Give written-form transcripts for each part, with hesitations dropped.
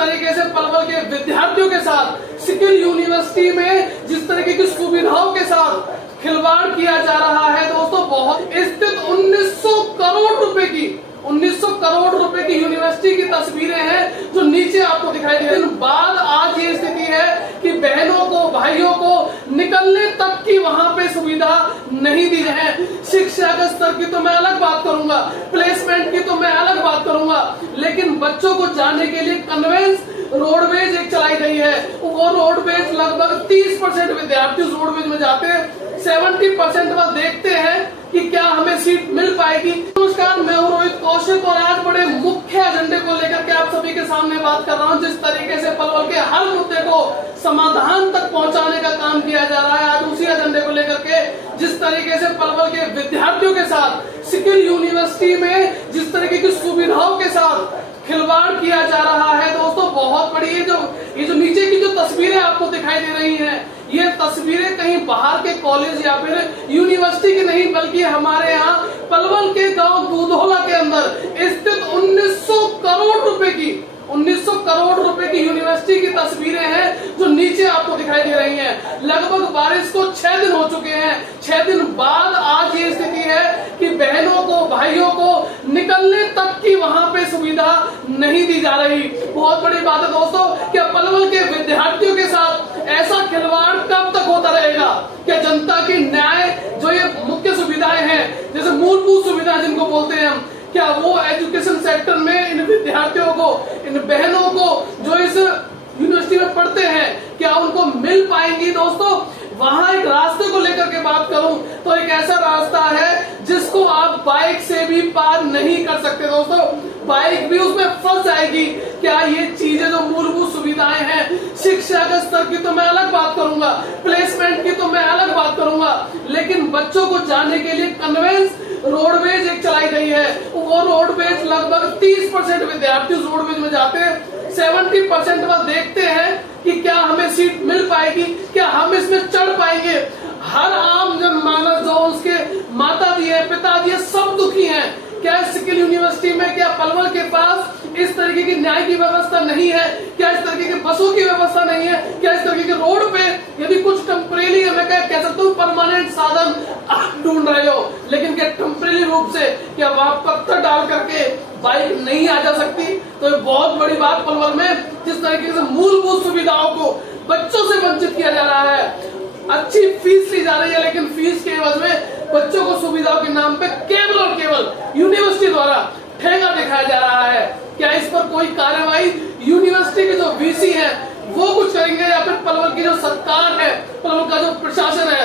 तरीके से पलवल के विद्यार्थियों के साथ स्किल यूनिवर्सिटी में जिस तरीके की सुविधाओं के साथ खिलवाड़ किया जा रहा है दोस्तों, बहुत स्थित 1900 करोड़ रुपए की 1900 करोड़ रुपए की यूनिवर्सिटी की तस्वीरें हैं जो नीचे आपको दिखाई दे रही है। बाद आज ये स्थिति है कि बहनों को भाइयों को निकलने तक की वहां पे सुविधा नहीं दी है। शिक्षा के स्तर की तो मैं अलग बात करूंगा, प्लेसमेंट की तो मैं अलग बात करूंगा, लेकिन बच्चों को जाने के लिए कन्वेंस रोडवेज एक चलाई गई है। वो रोडवेज लगभग 30% विद्यार्थी उस रोडवेज में जाते हैं, 70% वह देखते हैं कि क्या हमें सीट मिल पाएगी। नमस्कार, मैं हूं रोहित कौशिक और आज बड़े मुख्य एजेंडे को लेकर के आप सभी के सामने बात कर रहा हूं। जिस तरीके से पलवल के हर मुद्दे को समाधान तक पहुंचाने का काम किया जा रहा है, आज उसी एजेंडे को लेकर के जिस तरीके से पलवल के विद्यार्थियों के साथ स्किल यूनिवर्सिटी में जिस तरीके की सुविधाओं के साथ खिलवाड़ किया जा रहा है दोस्तों, बहुत बड़ी ये जो नीचे की जो तस्वीरें आपको दिखाई दे रही हैं, ये तस्वीरें कहीं बाहर के कॉलेज या फिर यूनिवर्सिटी की नहीं, बल्कि हमारे यहाँ पलवल के गांव दूधोला के अंदर स्थित 1900 करोड़ रुपए की 1900 करोड़ रुपए की यूनिवर्सिटी की तस्वीरें हैं जो नीचे आपको दिखाई दे रही हैं। लगभग बारिश को 6 दिन हो चुके हैं। 6 दिन बाद आज ये स्थिति है कि बहनों को भाइयों को निकलने तक की वहां पे सुविधा नहीं दी जा रही। बहुत बड़ी बात है दोस्तों, क्या पलवल के विद्यार्थियों के साथ ऐसा खिलवाड़ कब तक होता रहेगा? क्या जनता की न्याय जो ये मुख्य सुविधाएं हैं, जैसे मूलभूत सुविधा जिनको बोलते हैं हम, क्या वो एजुकेशन सेक्टर में इन विद्यार्थियों को, इन बहनों को जो इस यूनिवर्सिटी में पढ़ते हैं, क्या उनको मिल पाएंगी? दोस्तों, वहां एक रास्ते को लेकर के बात करूं तो एक ऐसा रास्ता है जिसको आप बाइक से भी पार नहीं कर सकते दोस्तों, बाइक भी उसमें फंस जाएगी। क्या ये चीजें जो मूलभूत सुविधाएं हैं, शिक्षा के स्तर की तो मैं अलग बात करूंगा, प्लेसमेंट की तो मैं अलग बात करूंगा, लेकिन बच्चों को जाने के लिए कन्वेंस रोडवेज एक चलाई गई है। वो रोडवेज लगभग 30% विद्यार्थी उस रोडवेज में जाते हैं, 70% वह देखते हैं कि क्या हमें सीट मिल पाएगी, क्या हम इसमें चढ़ पाएंगे। हर आम जन मानस जो उसके माता जी है, पिताजी है, सब दुखी हैं। क्या स्किल यूनिवर्सिटी में, क्या पलवल के पास इस तरीके की न्याय की व्यवस्था नहीं है? क्या इस तरीके की बसों की व्यवस्था नहीं है? क्या इस तरीके के रोड पे यदि कुछ टेम्परेरी, मैं कह सकता हूँ परमानेंट साधन आप ढूंढ रहे हो, लेकिन क्या टेम्परेरी रूप से क्या वहां पत्थर डाल करके बाइक नहीं आ जा सकती? तो ये बहुत बड़ी बात पलवल में जिस तरीके से मूलभूत सुविधाओं को बच्चों से वंचित किया जा रहा है। अच्छी फीस ली जा रही है, लेकिन फीस के एवज में बच्चों को सुविधाओं के नाम पे केवल और केवल यूनिवर्सिटी द्वारा ठेका दिखाया जा रहा है। क्या इस पर कोई कार्रवाई यूनिवर्सिटी के जो वीसी है वो कुछ करेंगे, या फिर पलवल की जो सरकार है, पलवल का जो प्रशासन है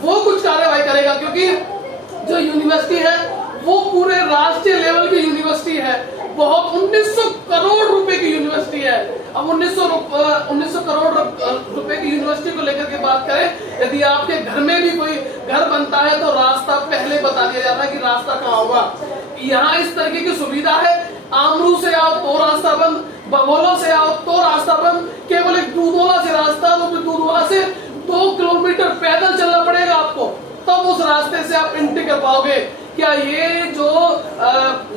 वो कुछ कार्रवाई करेगा? क्योंकि जो यूनिवर्सिटी है वो पूरे राष्ट्रीय लेवल की यूनिवर्सिटी है, बहुत 1900 करोड़ रुपए की यूनिवर्सिटी है। अब 1900 करोड़ रुपए की यूनिवर्सिटी को लेकर के बात करें, यदि आपके घर में भी कोई घर बनता है तो रास्ता पहले बता दिया जाता है कि रास्ता कहाँ होगा। यहाँ इस तरीके की सुविधा है, आमरू से आओ तो रास्ता बंद, बगोलों से आओ तो रास्ता बंद, केवल एक दूधोला से रास्ता, वो भी दूधोला से 2 किलोमीटर पैदल चलना पड़ेगा आपको, तब उस रास्ते से आप एंट्री कर पाओगे। क्या ये जो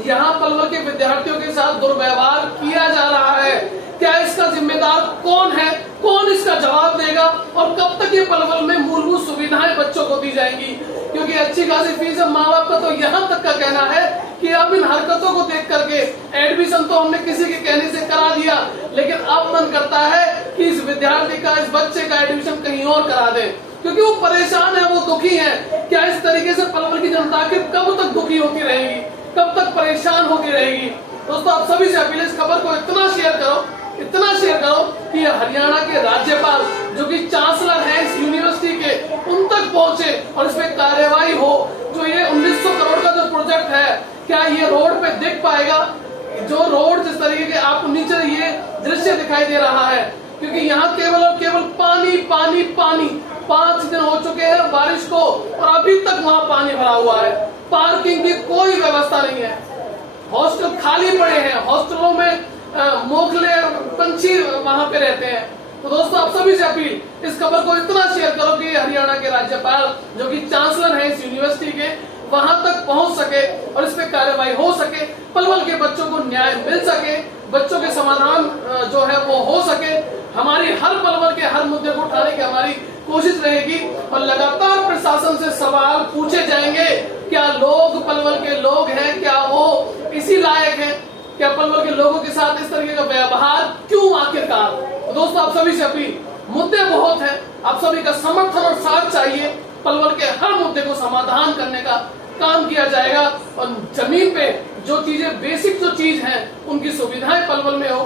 यहाँ पलवल के विद्यार्थियों के साथ दुर्व्यवहार किया जा रहा है, क्या इसका जिम्मेदार कौन है? कौन इसका जवाब देगा? और कब तक ये पलवल में मूलभूत सुविधाएं बच्चों को दी जाएंगी? क्योंकि अच्छी खासी फीस है, माँ बाप का तो यहाँ तक का कहना है कि अब इन हरकतों को देख करके एडमिशन तो हमने किसी के कहने से करा दिया, लेकिन अब मन करता है कि इस विद्यार्थी का, इस बच्चे का एडमिशन कहीं और करा दे, क्योंकि वो परेशान है, वो दुखी है। क्या इस तरीके से पलवल की जनता की कब तक दुखी होती रहेगी, कब तक परेशान होती रहेगी? दोस्तों, आप सभी से अपील है, इस खबर को इतना शेयर करो कि हरियाणा के राज्यपाल जो कि चांसलर हैं इस यूनिवर्सिटी के, उन तक पहुंचे और इसमें कार्यवाही हो। जो ये 1900 करोड़ का जो प्रोजेक्ट है, क्या ये रोड पे दिख पाएगा? जो रोड जिस तरीके के आपको नीचे ये दृश्य दिखाई दे रहा है, क्योंकि यहाँ केवल और केवल पानी पानी पानी। 5 दिन हो चुके हैं बारिश को और अभी तक वहाँ पानी भरा हुआ है। पार्किंग की कोई व्यवस्था नहीं है, हॉस्टल खाली पड़े हैं, हॉस्टलों में मोखले पंछी वहां पे रहते हैं। तो दोस्तों, आप सभी से अपील, इस खबर को इतना शेयर करो कि हरियाणा के राज्यपाल जो कि चांसलर हैं इस यूनिवर्सिटी के, वहां तक पहुंच सके और इस पे कार्रवाई हो सके, पलवल के बच्चों को न्याय मिल सके, बच्चों के समाधान जो है वो हो सके, हमारी हर पलवल के हर मुद्दे को उठाने की हमारी कोशिश रहेगी और लगातार प्रशासन से सवाल पूछे जाएंगे। क्या लोग पलवल के लोग हैं, क्या वो इसी लायक हैं, क्या पलवल के लोगों के साथ इस तरीके का व्यवहार क्यों आखिरकार। तो दोस्तों आप सभी से अपील, मुद्दे बहुत हैं, आप सभी का समर्थन और साथ चाहिए। पलवल के हर मुद्दे को समाधान करने का काम किया जाएगा और जमीन पे जो चीजें बेसिक जो चीज है उनकी सुविधाएं पलवल में हो।